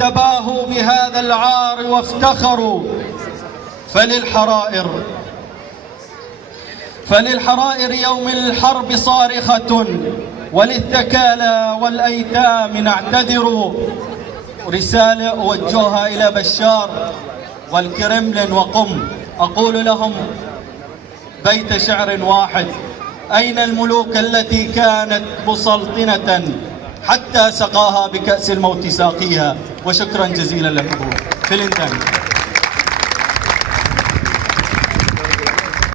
تباهوا بهذا العار وافتخروا. فللحرائر يوم الحرب صارخة، وللثكالى والأيتام نعتذر. رسالة أوجهها إلى بشار والكرملين وقم، أقول لهم بيت شعر واحد: أين الملوك التي كانت مسلطنة حتى سقاها بكأس الموت ساقيها. وشكرا جزيلا للحضور. فيلين دانك.